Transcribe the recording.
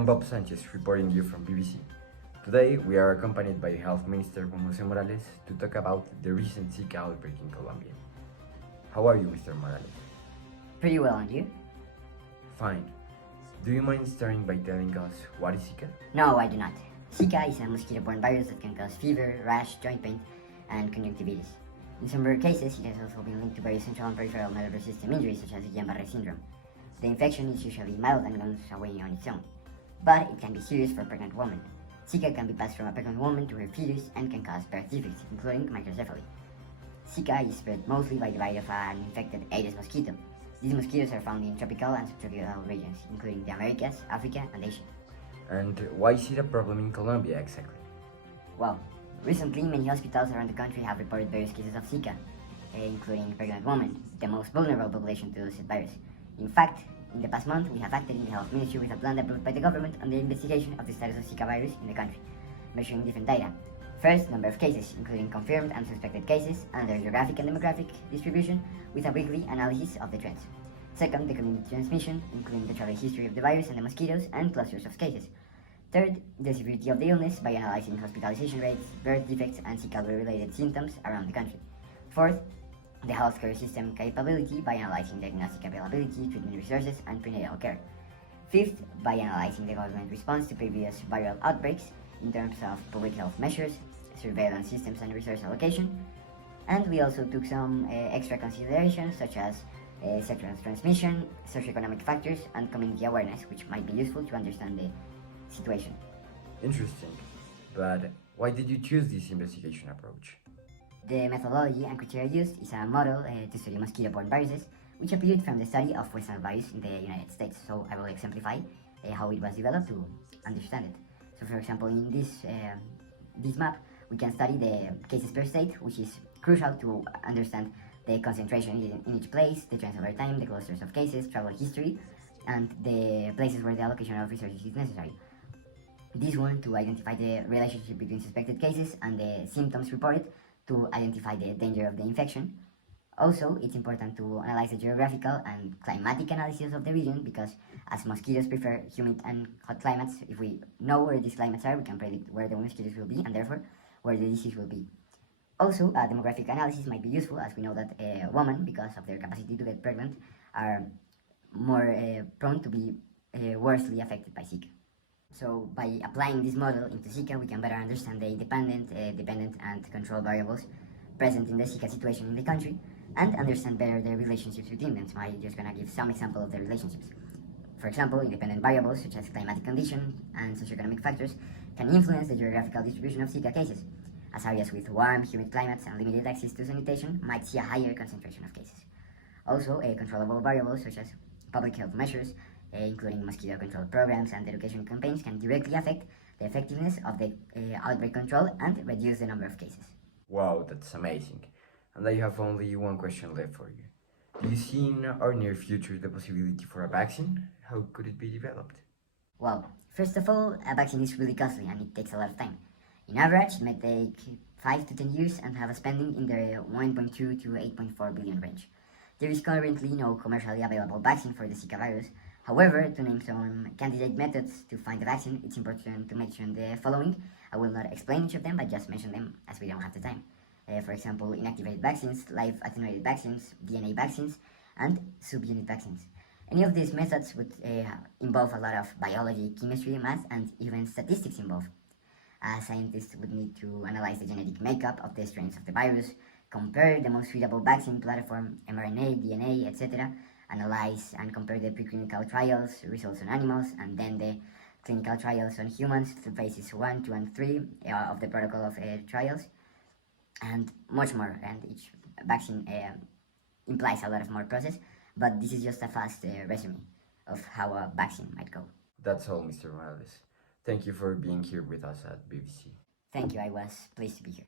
am Bob Sanchez, reporting you from BBC. Today, we are accompanied by Health Minister Juan José Morales to talk about the recent Zika outbreak in Colombia. How are you, Mr. Morales? Pretty well, and you? Fine. Do you mind starting by telling us what is Zika? No, I do not. Zika is a mosquito-borne virus that can cause fever, rash, joint pain, and conjunctivitis. In some rare cases, it has also been linked to various central and peripheral nervous system injuries such as Guillain-Barré syndrome. The infection is usually mild and goes away on its own, but it can be serious for pregnant women. Zika can be passed from a pregnant woman to her fetus and can cause birth defects, including microcephaly. Zika is spread mostly by the bite of an infected Aedes mosquito. These mosquitoes are found in tropical and subtropical regions, including the Americas, Africa, and Asia. And why is it a problem in Colombia exactly? Well, recently many hospitals around the country have reported various cases of Zika, including pregnant women, the most vulnerable population to said virus. In fact, in the past month, we have acted in the Health Ministry with a plan approved by the government on the investigation of the status of Zika virus in the country, measuring different data. First, number of cases, including confirmed and suspected cases, and their geographic and demographic distribution, with a weekly analysis of the trends. Second, the community transmission, including the travel history of the virus and the mosquitoes, and clusters of cases. Third, the severity of the illness by analyzing hospitalization rates, birth defects, and Zika-related symptoms around the country. Fourth, the healthcare system capability by analyzing diagnostic availability, treatment resources, and prenatal care. Fifth, by analyzing the government response to previous viral outbreaks in terms of public health measures, surveillance systems, and resource allocation. And we also took some extra considerations such as sexual transmission, socioeconomic factors, and community awareness, which might be useful to understand the situation. Interesting. But why did you choose this investigation approach? The methodology and criteria used is a model to study mosquito-borne viruses, which appeared from the study of West Nile virus in the United States. So I will exemplify how it was developed to understand it. So for example, in this map, we can study the cases per state, which is crucial to understand the concentration in each place, the trends over time, the clusters of cases, travel history, and the places where the allocation of resources is necessary. This one to identify the relationship between suspected cases and the symptoms reported to identify the danger of the infection. Also, it's important to analyze the geographical and climatic analysis of the region because as mosquitoes prefer humid and hot climates, if we know where these climates are, we can predict where the mosquitoes will be and therefore where the disease will be. Also, a demographic analysis might be useful as we know that women, because of their capacity to get pregnant, are more prone to be worstly affected by Zika. So by applying this model into Zika, we can better understand the independent, dependent, and control variables present in the Zika situation in the country, and understand better the relationships between them. So I'm just gonna give some example of the relationships. For example, independent variables such as climatic condition and socioeconomic factors can influence the geographical distribution of Zika cases, as areas with warm, humid climates and limited access to sanitation might see a higher concentration of cases. Also, controllable variables such as public health measures, including mosquito control programs and education campaigns, can directly affect the effectiveness of the outbreak control and reduce the number of cases. Wow, that's amazing. And I have only one question left for you. Do you see in our near future the possibility for a vaccine? How could it be developed? Well, first of all, a vaccine is really costly and it takes a lot of time. In average, it may take 5 to 10 years and have a spending in the 1.2 to 8.4 billion range. There is currently no commercially available vaccine for the Zika virus. However, to name some candidate methods to find a vaccine, it's important to mention the following. I will not explain each of them, but just mention them as we don't have the time. For example, inactivated vaccines, live attenuated vaccines, DNA vaccines, and subunit vaccines. Any of these methods would involve a lot of biology, chemistry, math, and even statistics involved. Scientists would need to analyze the genetic makeup of the strains of the virus, compare the most suitable vaccine platform, mRNA, DNA, etc., analyze and compare the preclinical trials, results on animals, and then the clinical trials on humans through phases 1, 2, and 3 of the protocol of trials, and much more. And each vaccine implies a lot of more process, but this is just a fast resume of how a vaccine might go. That's all, Mr. Morales. Thank you for being here with us at BBC. Thank you, I was pleased to be here.